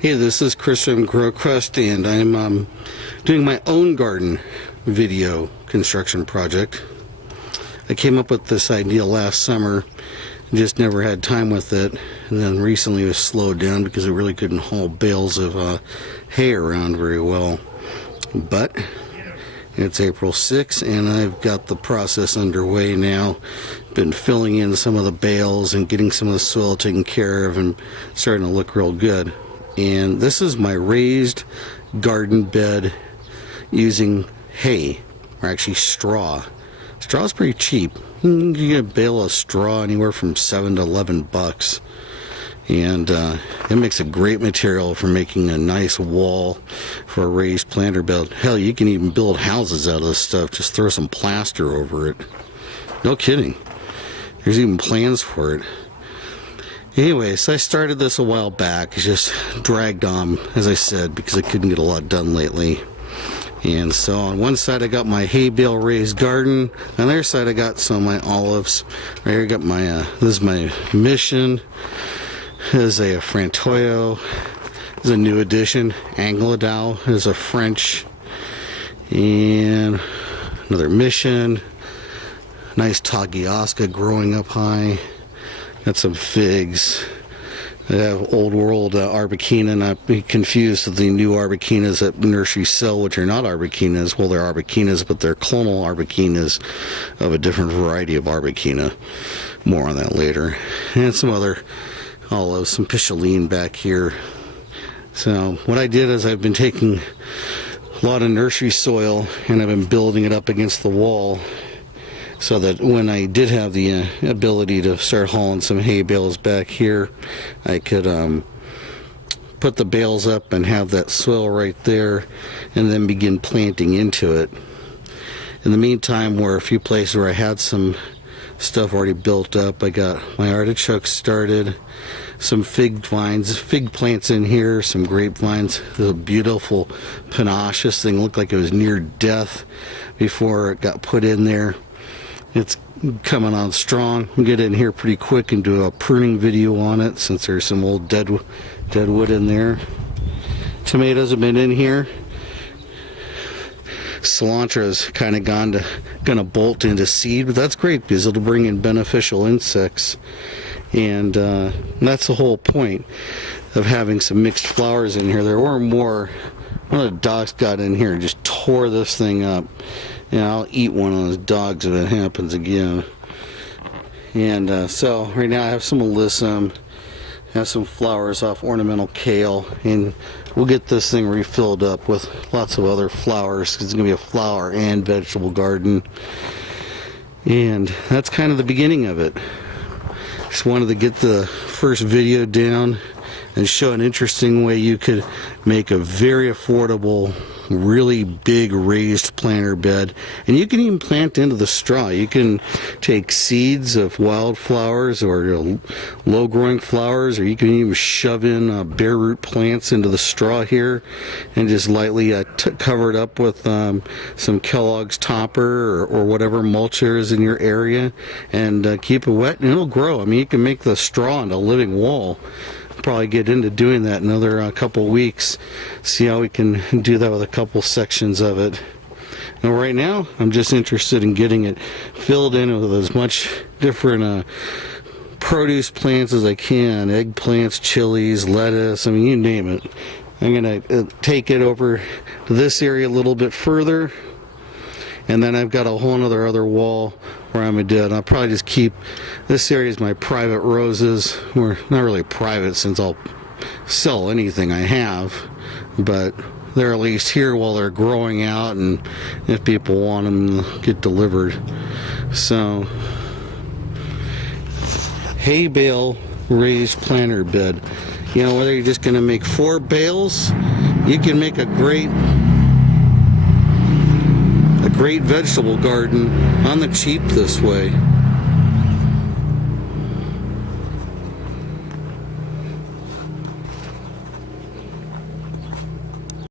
Hey, this is Chris from GrowQuest, and I'm doing my own garden video construction project. I came up with this idea last summer, just never had time with it, and then recently it was slowed down because it really couldn't haul bales of hay around very well. But it's April 6th, and I've got the process underway now. Been filling in some of the bales and getting some of the soil taken care of and starting to look real good. And this is my raised garden bed using hay, or actually straw. Straw is pretty cheap. You can get a bale of straw anywhere from $7 to $11, and it makes a great material for making a nice wall for a raised planter bed. Hell, you can even build houses out of this stuff. Just throw some plaster over it. No kidding. There's even plans for it. Anyway, so I started this a while back. It's just dragged on, as I said, because I couldn't get a lot done lately. And so on one side I got my hay bale raised garden. On the other side I got some of my olives. Right here I got my, this is my Mission. This is a Frantoio. This is a new addition. Angledow is a French. And another Mission. Nice Tagiosca growing up high. Got some figs. I have old world Arbequina, not be confused with the new Arbequinas that nurseries sell, which are not Arbequinas. Well, they're Arbequinas, but they're clonal Arbequinas of a different variety of Arbequina. More on that later. And some other olives, some Picholine back here. So what I did is I've been taking a lot of nursery soil and I've been building it up against the wall, so that when I did have the ability to start hauling some hay bales back here, I could put the bales up and have that soil right there and then begin planting into it. In the meantime, were a few places where I had some stuff already built up. I got my artichokes started, some fig vines, fig plants in here, some grapevines. There's a beautiful panache. This thing looked like it was near death before it got put in there. It's coming on strong. We'll get in here pretty quick and do a pruning video on it, since there's some old dead wood in there. Tomatoes have been in here. Cilantro's kind of gonna bolt into seed, but that's great because it'll bring in beneficial insects, and that's the whole point of having some mixed flowers in here. There were more. One of the dogs got in here and just tore this thing up. Yeah, I'll eat one of those dogs if it happens again. And so right now I have some alyssum, have some flowers off ornamental kale, and we'll get this thing refilled up with lots of other flowers. It's going to be a flower and vegetable garden. And that's kind of the beginning of it. Just wanted to get the first video down and show an interesting way you could make a very affordable, really big raised planter bed. And you can even plant into the straw. You can take seeds of wildflowers or low growing flowers, or you can even shove in bare root plants into the straw here and just lightly cover it up with some Kellogg's topper or whatever mulch there is in your area, and keep it wet, and it'll grow. I mean, you can make the straw into a living wall. Probably get into doing that in another couple weeks, see how we can do that with a couple sections of it. Now right now I'm just interested in getting it filled in with as much different produce plants as I can. Eggplants, chilies, lettuce, I mean, you name it. I'm gonna take it over to this area a little bit further, and then I've got a whole other wall where I'm gonna do it. I'll probably just keep this area as my private roses. We're not really private since I'll sell anything I have, but they're at least here while they're growing out, and if people want them, they'll get delivered. So, hay bale raised planter bed. You know, whether you're just gonna make 4 bales, you can make a great vegetable garden on the cheap this way.